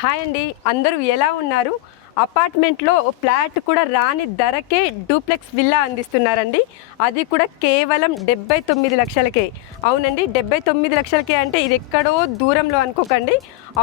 Hi అండి, అందరూ ఎలా ఉన్నారు? అపార్ట్మెంట్లో ఫ్లాట్ కూడా రాని ధరకే డూప్లెక్స్ విల్లా అందిస్తున్నారండి. అది కూడా కేవలం 79 లక్షలకే. అవునండి, 79 లక్షలకే అంటే ఇది ఎక్కడో దూరంలో అనుకోకండి.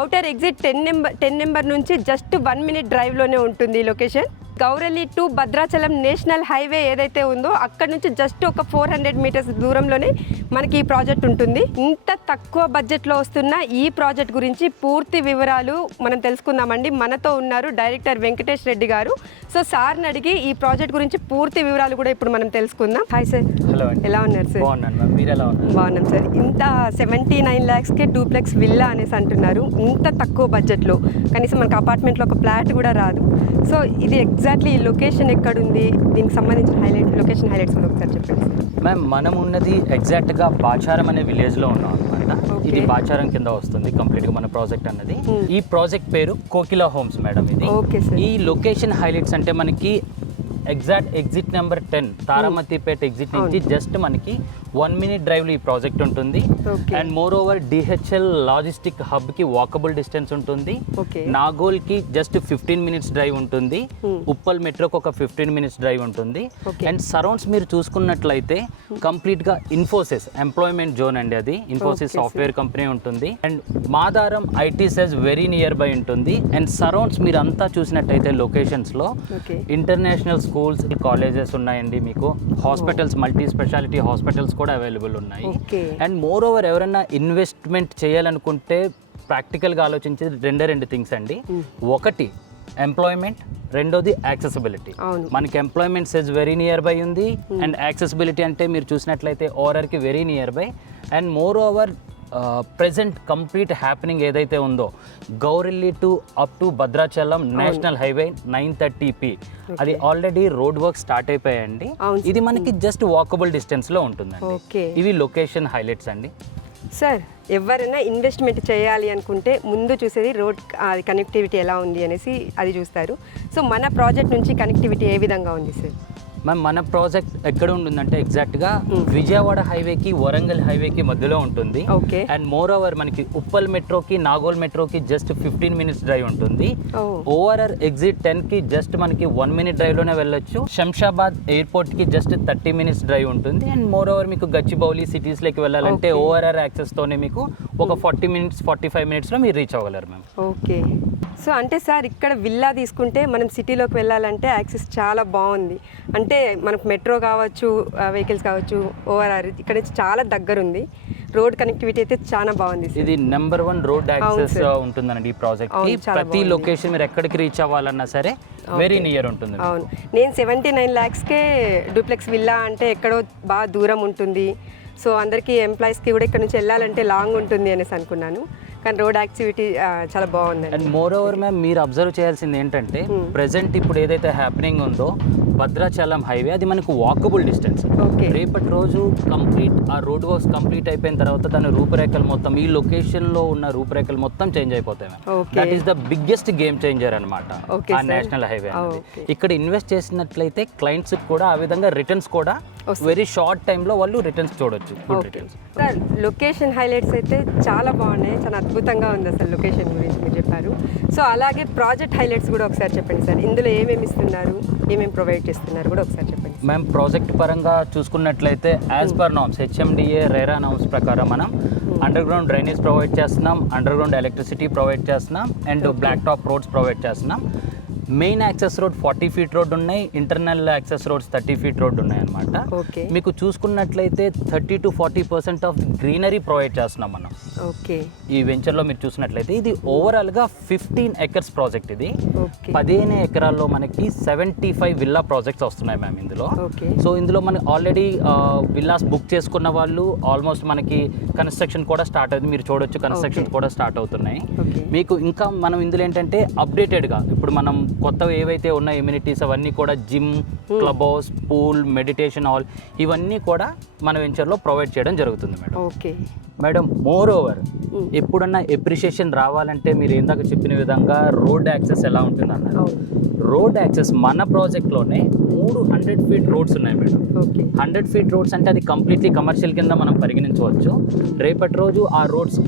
ఔటర్ ఎగ్జిట్ 10 నెంబర్ నుంచి జస్ట్ 1 మినిట్ డ్రైవ్లోనే ఉంటుంది ఈ location. Gowrelli to Bhadrachalam national highway ఏదైతే ఉందో అక్కడ నుంచి జస్ట్ ఒక 400 మీటర్స్ దూరంలోనే మనకి ఈ ప్రాజెక్ట్ ఉంటుంది. ఇంత తక్కువ బడ్జెట్లో వస్తున్న ఈ ప్రాజెక్ట్ గురించి పూర్తి వివరాలు మనం తెలుసుకుందామండి. మనతో ఉన్నారు డైరెక్టర్ వెంకటేష్ రెడ్డి గారు. సో సార్ని అడిగి ఈ ప్రాజెక్ట్ గురించి పూర్తి వివరాలు కూడా ఇప్పుడు మనం తెలుసుకుందాం. Hi sir. హలో అండి. ఎలా ఉన్నారు సార్? బాగున్నాం సార్. ఇంత 79 lakhsకే డూప్లెక్స్ విల్లా అనేసి అంటున్నారు. ఇంత తక్కువ బడ్జెట్లో కనీసం మనకు అపార్ట్మెంట్లో ఒక ఫ్లాట్ కూడా రాదు. సో ఇది ఎగ్జాక్ట్లీ ఈ లొకేషన్ ఎక్కడుంది, దీనికి సంబంధించిన లొకేషన్ హైలైట్స్ కూడా ఒకసారి చెప్పండి సార్. మ్యామ్, మనం ఉన్నది ఎగ్జాక్ట్గా బాచారం అనే విలేజ్లో ఉన్నాం అనమాట. ఇది బాచారం కింద వస్తుంది కంప్లీట్గా మన ప్రాజెక్ట్ అన్నది. ఈ ప్రాజెక్ట్ పేరు కోకిలా హోమ్స్ మేడం. ఇది ఈ లొకేషన్ హైలైట్స్ అంటే మనకి exact exit number 10 Taramatipet exit నుంచి జస్ట్ మనకి 1 మినిట్ డ్రైవ్లో ఈ ప్రాజెక్ట్ ఉంటుంది. And moreover DHL logistic హబ్కి వాకబుల్ డిస్టెన్స్ ఉంటుంది. నాగోల్కి జస్ట్ 15 మినిట్స్ డ్రైవ్ ఉంటుంది. ఉప్పల్ మెట్రోకి ఒక 15 మినిట్స్ డ్రైవ్ ఉంటుంది. అండ్ సరౌండ్స్ మీరు చూసుకున్నట్లయితే కంప్లీట్గా ఇన్ఫోసిస్ ఎంప్లాయ్మెంట్ జోన్ అండి. అది ఇన్ఫోసిస్ సాఫ్ట్వేర్ కంపెనీ ఉంటుంది. And Madaram IT SEZ very near by ఉంటుంది. అండ్ సరౌండ్స్ మీరు అంతా చూసినట్టయితే లొకేషన్స్లో ఇంటర్నేషనల్ స్కూల్స్, కాలేజెస్ ఉన్నాయండి. మీకు హాస్పిటల్స్, మల్టీ స్పెషాలిటీ హాస్పిటల్స్ కూడా అవైలబుల్ ఉన్నాయి. అండ్ మోర్ ఓవర్ ఎవరైనా ఇన్వెస్ట్మెంట్ చేయాలనుకుంటే ప్రాక్టికల్గా ఆలోచించేది రెండు థింగ్స్ అండి. ఒకటి ఎంప్లాయ్మెంట్, రెండోది యాక్సెసిబిలిటీ. మనకి employment SEZ very nearby ఉంది. అండ్ యాక్సెసిబిలిటీ అంటే మీరు చూసినట్లయితే ఓఆర్ఆర్కి very nearby. And moreover present complete happening ఏదైతే ఉందో Gowrelli to up to Bhadrachalam national highway 930P, అది ఆల్రెడీ రోడ్ వర్క్ స్టార్ట్ అయిపోయాయండి. ఇది మనకి జస్ట్ వాకబుల్ డిస్టెన్స్లో ఉంటుందండి. ఇవి లొకేషన్ హైలైట్స్ అండి. సార్, ఎవరైనా ఇన్వెస్ట్మెంట్ చేయాలి అనుకుంటే ముందు చూసేది రోడ్ కనెక్టివిటీ ఎలా ఉంది అనేసి అది చూస్తారు. సో మన ప్రాజెక్ట్ నుంచి కనెక్టివిటీ ఏ విధంగా ఉంది సార్? మ్యామ్, మన ప్రాజెక్ట్ ఎక్కడ ఉంటుందంటే ఎగ్జాక్ట్గా విజయవాడ హైవేకి వరంగల్ హైవేకి మధ్యలో ఉంటుంది. అండ్ మోర్ ఓవర్ మనకి ఉప్పల్ మెట్రోకి నాగోల్ మెట్రోకి జస్ట్ 15 మినిట్స్ డ్రైవ్ ఉంటుంది. ఓఆర్ఆర్ ఎగ్జిట్ 10కి జస్ట్ మనకి 1 మినిట్ డ్రైవ్లోనే వెళ్ళొచ్చు. శంషాబాద్ ఎయిర్పోర్ట్కి జస్ట్ 30 మినిట్స్ డ్రైవ్ ఉంటుంది. అండ్ మోర్ ఓవర్ మీకు గచ్చిబౌలి సిటీస్లోకి వెళ్ళాలంటే ఓఆర్ఆర్ యాక్సెస్తోనే మీకు ఒక 40 మినిట్స్ 45 మినిట్స్లో మీరు రీచ్ అవ్వగలరు మ్యామ్. ఓకే. సో అంటే సార్, ఇక్కడ విల్లా తీసుకుంటే మనం సిటీలోకి వెళ్ళాలంటే యాక్సెస్ చాలా బాగుంది. అంటే మనకు మెట్రో కావచ్చు, వెహికల్స్ కావచ్చు, ఓఆర్ఆర్ ఇక్కడ నుంచి చాలా దగ్గర ఉంది. రోడ్ కనెక్టివిటీ అయితే చాలా బాగుంది. ఇది నెంబర్ 1 రోడ్ యాక్సెస్ ఉంటుందండి ఈ ప్రాజెక్ట్ కి. ప్రతి లొకేషన్ మీరు ఎక్కడికి రీచ్ అవ్వాలన్నా సరే వెరీ నియర్ ఉంటుంది. అవును, నేను 79 lakhsకే డూప్లెక్స్ విల్లా అంటే ఎక్కడో బాగా దూరం ఉంటుంది. సో అందరికీ ఎంప్లాయీస్కి కూడా ఇక్కడ నుంచి వెళ్ళాలంటే లాంగ్ ఉంటుంది అనేసి అనుకున్నాను. కానీ రోడ్ యాక్టివిటీ చాలా బాగుంది. అండ్ మోర్ ఓవర్ మ్యామ్, మీరు అబ్జర్వ్ చేయాల్సింది ఏంటంటే ప్రెసెంట్ ఇప్పుడు ఏదైతే హ్యాపెనింగ్ ఉందో భద్రాచలం హైవే, అది మనకు వాకబుల్ డిస్టెన్స్. రేపటి రోజు కంప్లీట్ ఆ రోడ్ వర్క్స్ కంప్లీట్ అయిపోయిన తర్వాత దాని రూపురేఖలు మొత్తం, ఈ లొకేషన్లో ఉన్న రూపురేఖలు మొత్తం చేంజ్ అయిపోతాయి ma'am. That is the biggest game changer అనమాట ఆ నేషనల్ హైవే అనేది. ఇక్కడ ఇన్వెస్ట్ చేసినట్లయితే క్లయింట్స్ కూడా ఆ విధంగా రిటర్న్స్ కూడా వెరీ షార్ట్ టైంలో వాళ్ళు రిటర్న్స్ చూడొచ్చు. సార్, లొకేషన్ హైలైట్స్ అయితే చాలా బాగున్నాయి. చాలా అద్భుతంగా ఉంది అసలు లొకేషన్ గురించి మీరు చెప్పారు. సో అలాగే ప్రాజెక్ట్ హైలైట్స్ కూడా ఒకసారి చెప్పండి సార్. ఇందులో ఏమేమి ఇస్తున్నారు, ఏమేమి ప్రొవైడ్ చేస్తున్నారు కూడా ఒకసారి చెప్పండి. మేము ప్రాజెక్ట్ పరంగా చూసుకున్నట్లయితే as per norms HMDA RERA norms ప్రకారం మనం అండర్ గ్రౌండ్ డ్రైనేజ్ ప్రొవైడ్ చేస్తున్నాం, అండర్ గ్రౌండ్ ఎలక్ట్రిసిటీ ప్రొవైడ్ చేస్తున్నాం, and black top roads provide చేస్తున్నాం. Main access road 40 feet road ఉన్నాయి, internal access roads 30 feet road ఉన్నాయి అనమాట. మీకు చూసుకున్నట్లయితే 30 to 40% ఆఫ్ గ్రీనరీ ప్రొవైడ్ చేస్తున్నాం మనం. ఈ వెంచర్లో మీరు చూసినట్లయితే ఇది ఓవరాల్గా 15 acres ప్రాజెక్ట్. ఇది 15 ఎకరాల్లో మనకి 75 విల్లా ప్రాజెక్ట్స్ వస్తున్నాయి మ్యామ్ ఇందులో. సో ఇందులో మనకి ఆల్రెడీ విల్లాస్ బుక్ చేసుకున్న వాళ్ళు ఆల్మోస్ట్ మనకి కన్స్ట్రక్షన్ కూడా స్టార్ట్ అవుతుంది. మీరు చూడొచ్చు, కన్స్ట్రక్షన్ కూడా స్టార్ట్ అవుతున్నాయి. మీకు ఇంకా మనం ఇందులో ఏంటంటే అప్డేటెడ్గా ఇప్పుడు మనం కొత్తవి ఏవైతే ఉన్నాయి ఎమ్యూనిటీస్ అవన్నీ కూడా gym, club house, pool, meditation hall ఇవన్నీ కూడా మన వెంచర్లో ప్రొవైడ్ చేయడం జరుగుతుంది madam. Okay. Madam more over ఎప్పుడన్నా ఎప్రిషియేషన్ రావాలంటే మీరు ఇందాక చెప్పిన విధంగా రోడ్ యాక్సెస్ ఎలా ఉంటుంది అన్నారు. రోడ్ యాక్సెస్ మన ప్రాజెక్ట్లోనే 300 ఫీట్ రోడ్స్ ఉన్నాయి మేడం. 100 ఫీట్ రోడ్స్ అంటే అది కంప్లీట్లీ కమర్షియల్ కింద మనం పరిగణించవచ్చు. రేపటి రోజు ఆ రోడ్స్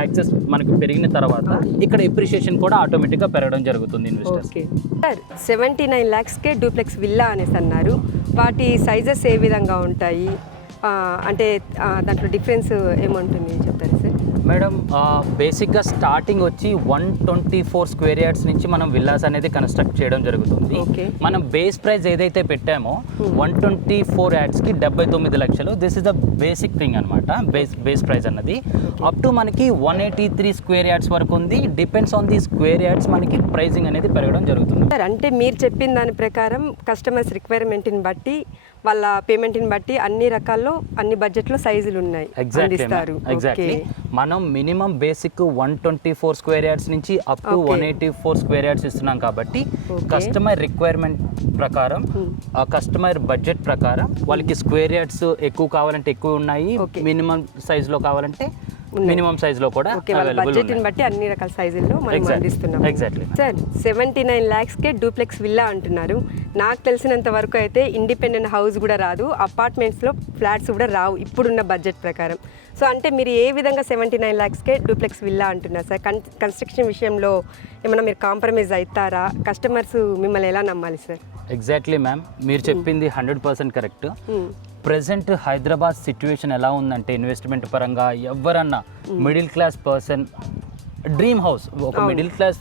యాక్సెస్ మనకు పెరిగిన తర్వాత ఇక్కడ ఎప్రిషియేషన్ కూడా ఆటోమేటిక్గా పెరగడం జరుగుతుంది ఇన్వెస్టర్స్. సార్ 79 lakhsకే డూప్లెక్స్ విల్లా అనేసి అన్నారు. వాటి సైజెస్ ఏ విధంగా ఉంటాయి, అంటే దాంట్లో డిఫరెన్స్ ఏముంటుంది చెప్తారా సార్? మేడం బేసిక్గా స్టార్టింగ్ వచ్చి 124 స్క్వేర్ యార్డ్స్ నుంచి మనం విల్లాస్ అనేది కన్స్ట్రక్ట్ చేయడం జరుగుతుంది. మనం బేస్ ప్రైస్ ఏదైతే పెట్టామో 124 యార్డ్స్కి 79 లక్షలు. This is the basic thing అనమాట. బేస్ ప్రైస్ అన్నది అప్ టు మనకి 183 స్క్వేర్ యార్డ్స్ వరకు ఉంది. Depends on the square yards మనకి ప్రైసింగ్ అనేది పెరగడం జరుగుతుంది. సార్ అంటే మీరు చెప్పిన దాని ప్రకారం కస్టమర్స్ రిక్వైర్మెంట్ని బట్టి వాళ్ళ పేమెంట్ని బట్టి అన్ని రకాల్లో అన్ని బడ్జెట్లో సైజులు ఉన్నాయి. ఎగ్జాక్ట్లీ మనం మినిమం బేసిక్ 124 స్క్వేర్ యార్డ్స్ నుంచి అప్ టు 184 స్క్వేర్ యార్డ్స్ ఇస్తున్నాం కాబట్టి కస్టమర్ రిక్వైర్మెంట్ ప్రకారం కస్టమర్ బడ్జెట్ ప్రకారం వాళ్ళకి స్క్వేర్ యార్డ్స్ ఎక్కువ కావాలంటే ఎక్కువ ఉన్నాయి, మినిమం సైజులో కావాలంటే మినిమం సైజులో కూడా బడ్జెట్ని బట్టి అన్ని రకాల సైజుల్లో మనం అందిస్తున్నాం. ఎగ్జాక్ట్లీ సార్ 79 lakhsకే డూప్లెక్స్ విల్లా అంటున్నారు. నాకు తెలిసినంత వరకు అయితే ఇండిపెండెంట్ హౌస్ కూడా రాదు, అపార్ట్మెంట్స్లో ఫ్లాట్స్ కూడా రావు ఇప్పుడున్న బడ్జెట్ ప్రకారం. సో అంటే మీరు ఏ విధంగా 79 lakhsకే డూప్లెక్స్ విల్లా అంటున్నారు సార్? కన్స్ట్రక్షన్ విషయంలో ఏమైనా మీరు కాంప్రమైజ్ అవుతారా? కస్టమర్స్ మిమ్మల్ని ఎలా నమ్మాలి సార్? ఎగ్జాక్ట్లీ మ్యామ్, మీరు చెప్పింది 100% కరెక్ట్. ప్రెసెంట్ హైదరాబాద్ సిచ్యువేషన్ ఎలా ఉందంటే ఇన్వెస్ట్మెంట్ పరంగా ఎవరన్నా middle class person dream house, ఒక మిడిల్ క్లాస్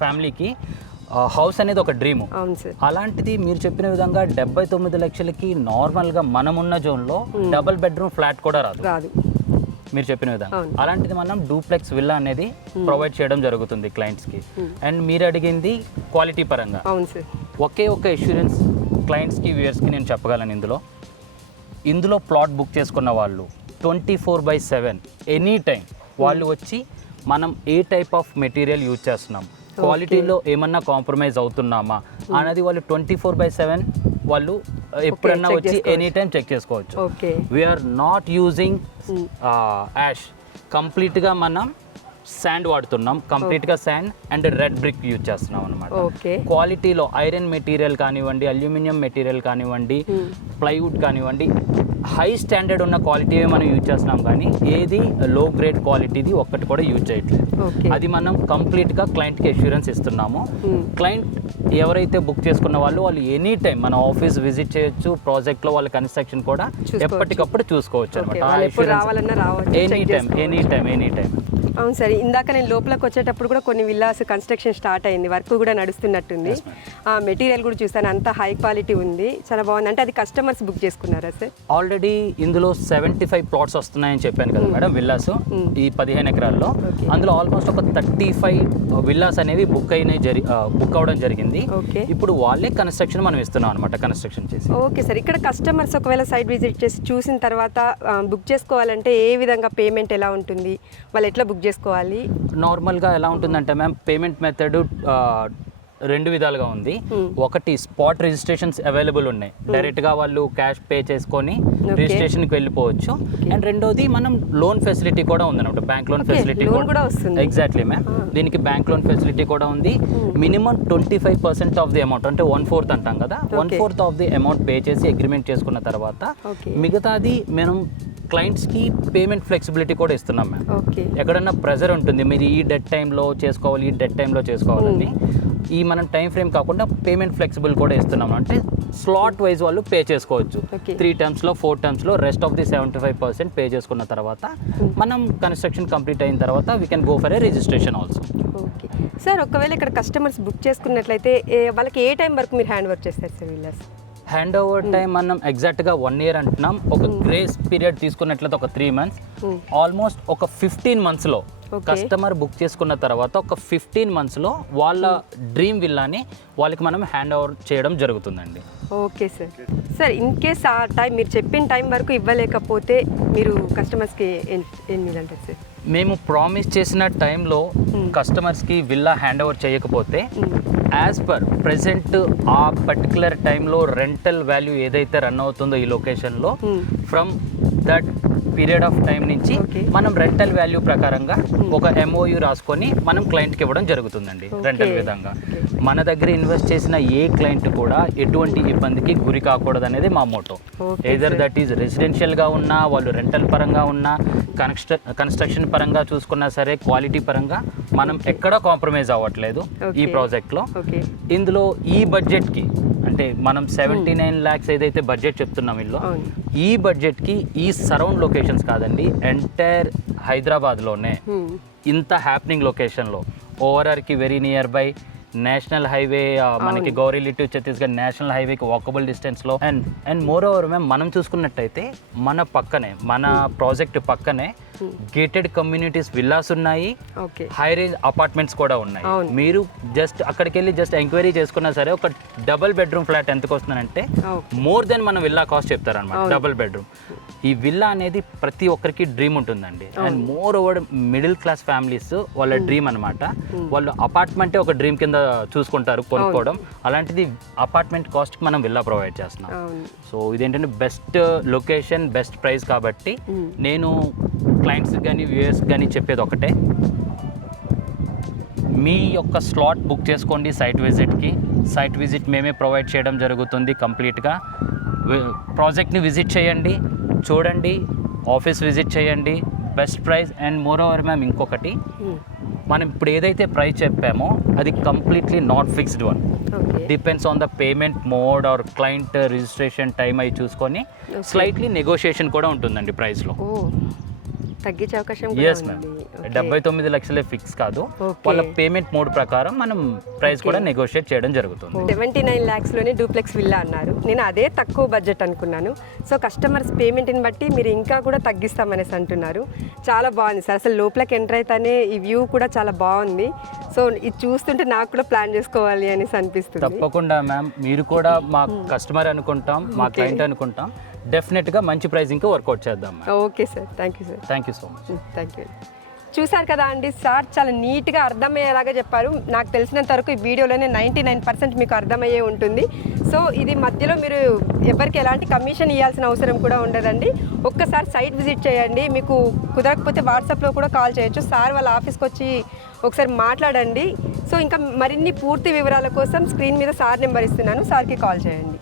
ఫ్యామిలీకి హౌస్ అనేది ఒక డ్రీమ్. అలాంటిది మీరు చెప్పిన విధంగా 79 లక్షలకి నార్మల్గా మనమున్న జోన్లో డబుల్ బెడ్రూమ్ ఫ్లాట్ కూడా రాదు మీరు చెప్పిన విధంగా. అలాంటిది మనం డూప్లెక్స్ విల్లా అనేది ప్రొవైడ్ చేయడం జరుగుతుంది క్లయింట్స్కి. అండ్ మీరు అడిగింది క్వాలిటీ పరంగా ఒకే ఒక ఇన్సూరెన్స్ క్లయింట్స్కి వ్యూయర్స్కి నేను చెప్పగలను. ఇందులో ప్లాట్ బుక్ చేసుకున్న వాళ్ళు 24/7 ఎనీ టైం వాళ్ళు వచ్చి మనం ఏ టైప్ ఆఫ్ మెటీరియల్ యూజ్ చేస్తున్నాం, క్వాలిటీలో ఏమన్నా కాంప్రమైజ్ అవుతున్నామా అన్నది వాళ్ళు 24/7 వాళ్ళు ఎప్పుడన్నా వచ్చి ఎనీ టైం చెక్ చేసుకోవచ్చు. వీఆర్ నాట్ యూజింగ్ యాష్, కంప్లీట్గా మనం శాండ్ వాడుతున్నాం, కంప్లీట్గా sand and red brick use చేస్తున్నాం అనమాట. క్వాలిటీలో ఐరన్ మెటీరియల్ కానివ్వండి, అల్యూమినియం మెటీరియల్ కానివ్వండి, ప్లైవుడ్ కానివ్వండి, హై స్టాండర్డ్ ఉన్న క్వాలిటీ మనం యూజ్ చేస్తున్నాం, కానీ ఏది లో గ్రేడ్ క్వాలిటీది ఒక్కటి కూడా యూజ్ చేయట్లేదు. అది మనం కంప్లీట్గా క్లయింట్కి అష్యూరెన్స్ ఇస్తున్నాము. క్లయింట్ ఎవరైతే బుక్ చేసుకున్న వాళ్ళు ఎనీ టైం మన ఆఫీస్ విజిట్ చేయొచ్చు, ప్రాజెక్ట్లో వాళ్ళ కన్స్ట్రక్షన్ కూడా ఎప్పటికప్పుడు చూసుకోవచ్చు అనమాట. Any time. అవును సార్, ఇందాక నేను లోపలికి వచ్చేటప్పుడు కూడా కొన్ని విల్లాస్ కన్స్ట్రక్షన్ స్టార్ట్ అయింది, వర్క్ కూడా నడుస్తున్నట్టుంది. మెటీరియల్ కూడా చూస్తాను, అంత హై క్వాలిటీ ఉంది, చాలా బాగుంది. అంటే అది కస్టమర్స్ బుక్ చేసుకున్నారా సార్? ఆల్రెడీ ఇందులో 75 ప్లాట్స్ వస్తున్నాయని చెప్పాను కదా మేడం, విల్లాస్ ఈ 15 ఎకరాల్లో. అందులో ఆల్మోస్ట్ ఒక 35 విల్లాస్ అనేవి బుక్ అవ్వడం జరిగింది. ఇప్పుడు వాళ్ళే కన్స్ట్రక్షన్ మనం ఇస్తున్నాం అనమాట, కన్స్ట్రక్షన్ చేసి. ఓకే సార్, ఇక్కడ కస్టమర్స్ ఒకవేళ సైట్ విజిట్ చేసి చూసిన తర్వాత బుక్ చేసుకోవాలంటే ఏ విధంగా పేమెంట్ ఎలా ఉంటుంది, వాళ్ళు ఎట్లా బుక్ చేసుకోవాలి? నార్మల్గా ఎలా ఉంటుందంటే మ్యామ్, పేమెంట్ మెథడ్ 2 విధాలుగా ఉంది. ఒకటి స్పాట్ రిజిస్ట్రేషన్స్ అవైలబుల్ ఉన్నాయి, డైరెక్ట్గా వాళ్ళు క్యాష్ పే చేసుకొని రిజిస్ట్రేషన్కి వెళ్ళిపోవచ్చు. అండ్ రెండోది మనం లోన్ ఫెసిలిటీ కూడా ఉంది అనమాట, బ్యాంక్ లోన్ ఫెసిలిటీ కూడా వస్తుంది. ఎగ్జాక్ట్లీ మ్యామ్, దీనికి బ్యాంక్ లోన్ ఫెసిలిటీ కూడా ఉంది. మినిమం 25% ఆఫ్ ది అమౌంట్, అంటే 1/4 అంటాం కదా, 1/4 ఆఫ్ ది అమౌంట్ పే చేసి అగ్రిమెంట్ చేసుకున్న తర్వాత మిగతాది మనం క్లయింట్స్కి పేమెంట్ ఫ్లెక్సిబిలిటీ కూడా ఇస్తున్నాం మ్యామ్. ఎక్కడన్నా ప్రెజర్ ఉంటుంది, మీరు ఈ డెట్ టైంలో చేసుకోవాలి, ఈ డెట్ టైంలో చేసుకోవాలని, ఈ మనం టైం ఫ్రేమ్ కాకుండా పేమెంట్ ఫ్లెక్సిబుల్ కూడా ఇస్తున్నాం. అంటే స్లాట్ వైజ్ వాళ్ళు పే చేసుకోవచ్చు, 3 టర్మ్స్లో 4 టర్మ్స్లో. రెస్ట్ ఆఫ్ ది 75% పే చేసుకున్న తర్వాత మనం కన్స్ట్రక్షన్ కంప్లీట్ అయిన తర్వాత we can go for a registration also. Okay sir, ఒకవేళ ఇక్కడ కస్టమర్స్ బుక్ చేసుకున్నట్లయితే వాళ్ళకి ఏ టైం వరకు మీరు హ్యాండ్ ఓవర్ చేస్తారు sir villas? Hand over time మనం ఎగ్జాక్ట్గా 1 year అంటున్నాం. ఒక గ్రేస్ పీరియడ్ తీసుకున్నట్లయితే ఒక 3 months, ఆల్మోస్ట్ ఒక 15 monthsలో కస్టమర్ బుక్ చేసుకున్న తర్వాత ఒక 15 monthsలో వాళ్ళ డ్రీమ్ విల్లాని వాళ్ళకి మనం హ్యాండ్ ఓవర్ చేయడం జరుగుతుందండి. Okay sir. Sir in case ఆ టైం మీరు చెప్పిన టైం వరకు ఇవ్వలేకపోతే మీరు కస్టమర్స్కి ఏం అంటారు సార్? మేము ప్రామిస్ చేసిన టైంలో కస్టమర్స్కి విల్లా హ్యాండ్ ఓవర్ చేయకపోతే యాజ్ పర్ ప్రెసెంట్ ఆ పర్టికులర్ టైంలో రెంటల్ వాల్యూ ఏదైతే రన్ అవుతుందో ఈ లొకేషన్లో, from that period of time నుంచి Okay. మనం రెంటల్ వాల్యూ ప్రకారంగా ఒక MOU రాసుకొని మనం క్లయింట్కి ఇవ్వడం జరుగుతుందండి రెంటల్ విధంగా. మన దగ్గర ఇన్వెస్ట్ చేసిన ఏ క్లయింట్ కూడా ఎటువంటి ఇబ్బందికి గురి కాకూడదు అనేది మా మోటో. ఎయిదర్ దట్ ఈజ్ రెసిడెన్షియల్గా ఉన్నా, వాళ్ళు రెంటల్ పరంగా ఉన్నా, కన్స్ట్రక్షన్ పరంగా చూసుకున్నా సరే, క్వాలిటీ పరంగా మనం ఎక్కడా కాంప్రమైజ్ అవ్వట్లేదు ఈ ప్రాజెక్ట్లో. ఇందులో ఈ బడ్జెట్కి అంటే మనం 79 lakhs ఏదైతే బడ్జెట్ చెప్తున్నాం ఇందులో, ఈ బడ్జెట్కి ఈ సరౌండ్ లొకేషన్స్ కాదండి, ఎంటైర్ హైదరాబాద్లోనే ఇంత హ్యాపెనింగ్ లొకేషన్లో, ఓఆర్ఆర్కి very nearby, national highway మనకి గౌరీలి టు ఛత్తీస్గఢ్ నేషనల్ హైవేకి వాకబుల్ డిస్టెన్స్లో, అండ్ మోర్ ఓవర్ మ్యామ్ మనం చూసుకున్నట్టయితే మన పక్కనే, మన ప్రాజెక్ట్ పక్కనే గేటెడ్ కమ్యూనిటీస్ విల్లాస్ ఉన్నాయి, హై రేంజ్ అపార్ట్మెంట్స్ కూడా ఉన్నాయి. మీరు జస్ట్ అక్కడికి వెళ్ళి జస్ట్ ఎంక్వైరీ చేసుకున్నా సరే ఒక డబుల్ బెడ్రూమ్ ఫ్లాట్ ఎంతకు వస్తుందంటే మోర్ దెన్ మన విల్లా కాస్ట్ చెప్తారనమాట. డబుల్ బెడ్రూమ్ ఈ విల్లా అనేది ప్రతి ఒక్కరికి డ్రీమ్ ఉంటుందండి. And more over middle class families వాళ్ళ డ్రీమ్ అనమాట. వాళ్ళు అపార్ట్మెంటే ఒక డ్రీమ్ కింద చూసుకుంటారు కొనుక్కోవడం. అలాంటిది అపార్ట్మెంట్ కాస్ట్కి మనం విల్లా ప్రొవైడ్ చేస్తున్నాం. సో ఇదేంటంటే బెస్ట్ లొకేషన్, బెస్ట్ ప్రైస్ కాబట్టి నేను క్లయింట్స్ కానీ వ్యూయర్స్ కానీ చెప్పేది ఒకటే, మీ యొక్క స్లాట్ బుక్ చేసుకోండి సైట్ విజిట్కి. సైట్ విజిట్ మేమే ప్రొవైడ్ చేయడం జరుగుతుంది కంప్లీట్గా. ప్రాజెక్ట్ని విజిట్ చేయండి, చూడండి, ఆఫీస్ విజిట్ చేయండి, best price. And moreover ma'am ఇంకొకటి, మనం ఇప్పుడు ఏదైతే ప్రైస్ చెప్పామో అది completely not fixed one. Depends on the payment mode or client registration time అవి చూసుకొని స్లైట్లీ నెగోషియేషన్ కూడా ఉంటుందండి ప్రైస్లో. తగ్గించే అవకాశం. ఎస్ మ్యామ్, 79 లక్షలే ఫిక్స్ కాదు, వాళ్ళ పేమెంట్ మోడ్ ప్రకారం మనం ప్రైస్ కూడా నెగోషియేట్ చేయడం జరుగుతుంది. 79 lakhsలోనే డూప్లెక్స్ విల్లా అన్నారు. నేను అదే తక్కువ బడ్జెట్ అనుకున్నాను. సో కస్టమర్స్ పేమెంట్ని బట్టి మీరు ఇంకా కూడా తగ్గిస్తామనేసి అంటున్నారు. చాలా బాగుంది సార్, అసలు లోపలికి ఎంటర్ అయితేనే ఈ వ్యూ కూడా చాలా బాగుంది. సో ఇది చూస్తుంటే నాకు కూడా ప్లాన్ చేసుకోవాలి అనేసి అనిపిస్తుంది. తప్పకుండా మ్యామ్, మీరు కూడా మా కస్టమర్ అనుకుంటాం, మా క్లయింట్ అనుకుంటాం. డెఫినెట్గా మంచి ప్రైజింగ్కి వర్కౌట్ చేద్దాం. Okay sir, thank you sir. Thank you so much. Thank you. చూసారు కదా అండి, సార్ చాలా నీట్గా అర్థమయ్యేలాగా చెప్పారు. నాకు తెలిసినంత వరకు ఈ వీడియోలోనే 99% మీకు అర్థమయ్యే ఉంటుంది. సో ఇది మధ్యలో మీరు ఎవరికి ఎలాంటి కమిషన్ ఇవ్వాల్సిన అవసరం కూడా ఉండదండి. ఒక్కసారి సైట్ విజిట్ చేయండి, మీకు కుదరకపోతే వాట్సాప్లో కూడా కాల్ చేయొచ్చు. సార్ వాళ్ళ ఆఫీస్కి వచ్చి ఒకసారి మాట్లాడండి. సో ఇంకా మరిన్ని పూర్తి వివరాల కోసం స్క్రీన్ మీద సార్ నెంబర్ ఇస్తున్నాను, సార్కి కాల్ చేయండి.